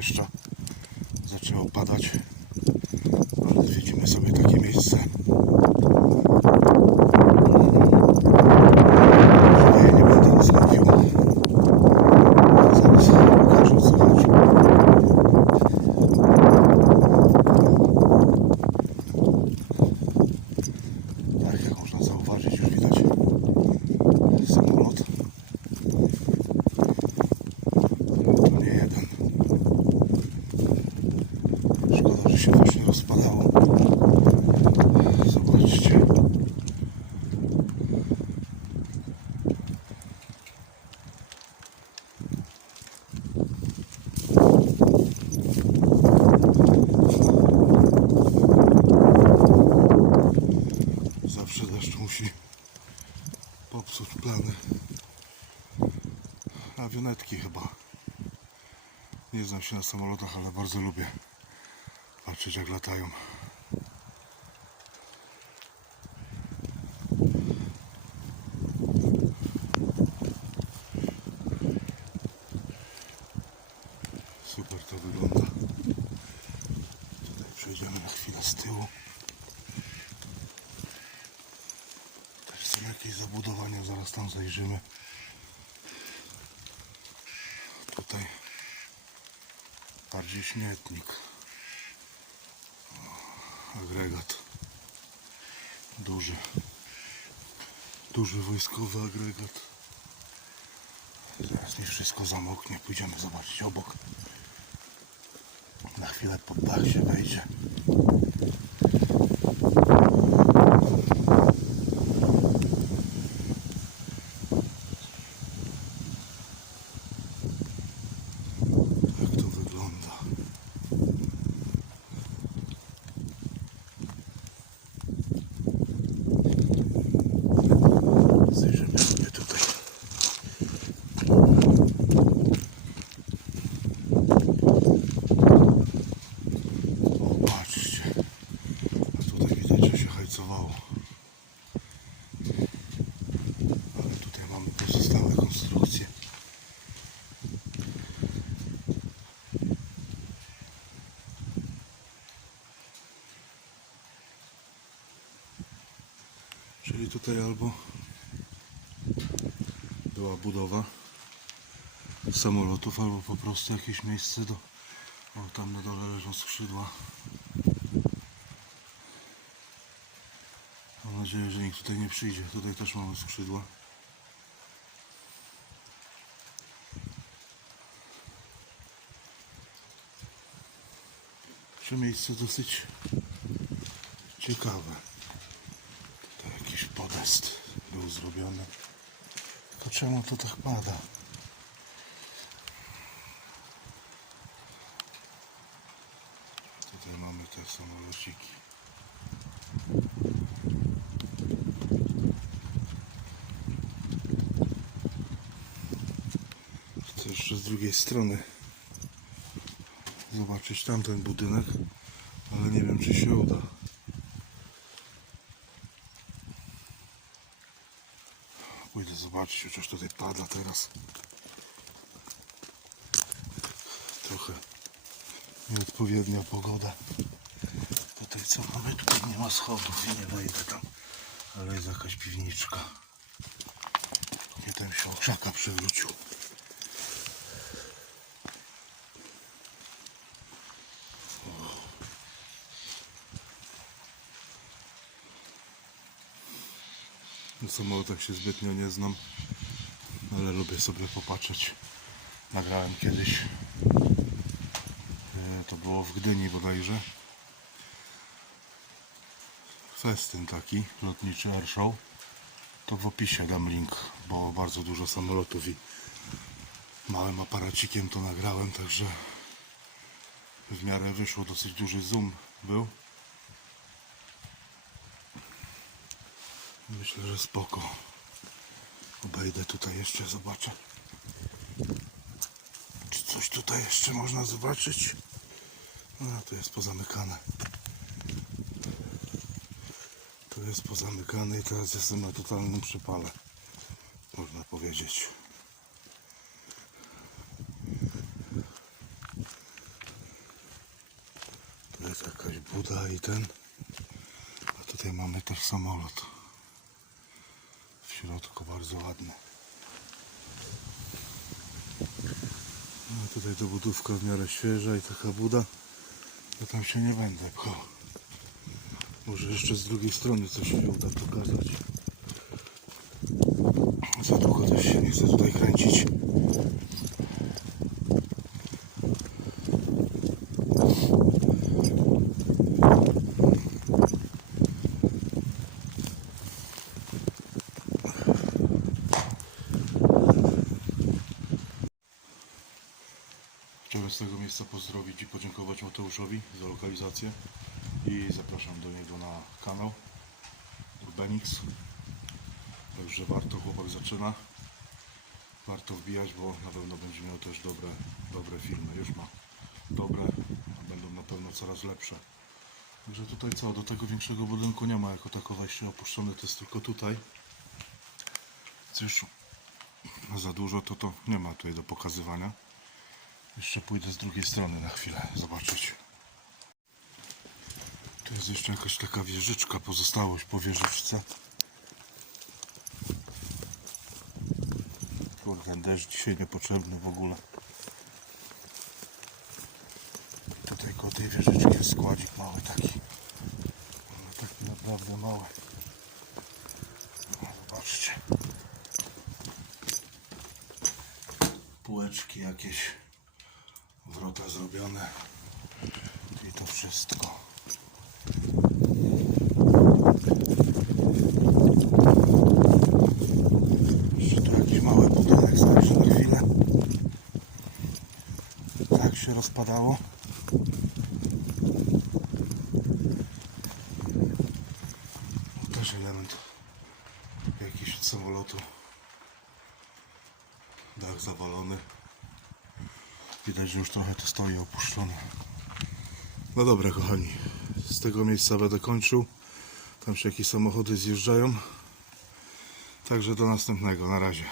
przyspieszcza. Zaczęło padać. Odwiedzimy sobie takie miejsce. Ja nie będę nic mówił. Zaraz pokażę o co chodzi. Tak, jak można zauważyć, już widać samolot. To nie jeden. Szkoda, że się właśnie rozpadało. Zobaczcie. Zawsze deszcz musi popsuć plany. Awionetki chyba. Nie znam się na samolotach, ale bardzo lubię patrzeć jak latają. Super to wygląda. Tutaj przejdziemy na chwilę z tyłu. Też są jakieś zabudowania, zaraz tam zajrzymy. Tutaj bardziej śmietnik. Agregat. Duży. Duży wojskowy agregat. Zaraz mi wszystko zamoknie. Pójdziemy zobaczyć obok. Na chwilę pod dach się wejdzie. Jak to wygląda? Zajrzymy sobie tutaj. O, patrzcie. A tutaj widać, że się hajcowało. Ale tutaj mamy pozostałe konstrukcje. Czyli tutaj albo była budowa samolotów, albo po prostu jakieś miejsce do... O, tam na dole leżą skrzydła. Mam nadzieję, że nikt tutaj nie przyjdzie. Tutaj też mamy skrzydła. Czy miejsce dosyć ciekawe. Podest był zrobiony. To czemu to tak pada? Tutaj mamy te samolociki. Chcę jeszcze z drugiej strony zobaczyć tamten budynek, ale nie wiem czy się uda. Zobaczyć, chociaż tutaj pada teraz. Trochę nieodpowiednia pogoda. Tutaj co mamy? Tutaj nie ma schodów i nie wejdę tam. Ale jest jakaś piwniczka. Nie ten się krzaka przewrócił. Na samolotach się zbytnio nie znam, ale lubię sobie popatrzeć. Nagrałem kiedyś, e, to było w Gdyni bodajże, festyn taki, lotniczy airshow. To w opisie dam link, bo bardzo dużo samolotów i małym aparacikiem to nagrałem, także w miarę wyszło, dosyć duży zoom był. Myślę, że spoko. Obejdę tutaj jeszcze, zobaczę. Czy coś tutaj jeszcze można zobaczyć? A, tu jest pozamykane. Tu jest pozamykane i teraz jestem na totalnym przypale. Można powiedzieć. Tutaj to jakaś buda i ten. A tutaj mamy też samolot. Środku bardzo ładny. No, tutaj to budówka w miarę świeża i taka buda. Ja tam się nie będę pchał. Może jeszcze z drugiej strony coś się uda pokazać. Za długo też się nie chcę tutaj kręcić. Tego miejsca pozdrowić i podziękować Mateuszowi za lokalizację i zapraszam do niego na kanał Urbanix. Także warto, chłopak zaczyna. Warto wbijać, bo na pewno będzie miał też dobre, dobre filmy. Już ma dobre, a będą na pewno coraz lepsze. Także tutaj co, do tego większego budynku nie ma jako tako wejście opuszczone, to jest tylko tutaj. Coś za dużo to to nie ma tutaj do pokazywania. Jeszcze pójdę z drugiej strony na chwilę zobaczyć. Tu jest jeszcze jakaś taka wieżyczka, pozostałość po wieżyczce. Kurde, deszcz dzisiaj niepotrzebny w ogóle. Tutaj koło tej wieżyczki jest składzik mały taki. Ale taki naprawdę mały. No, zobaczcie. Półeczki jakieś wrota zrobione i to wszystko. Jeszcze tu jakiś mały budynek starczy na chwilę. Tak się rozpadało. Też element jakiś samolotu. Dach zawalony. Widać, że już trochę to stoi opuszczone. No dobra, kochani. Z tego miejsca będę kończył. Tam się jakieś samochody zjeżdżają. Także do następnego. Na razie.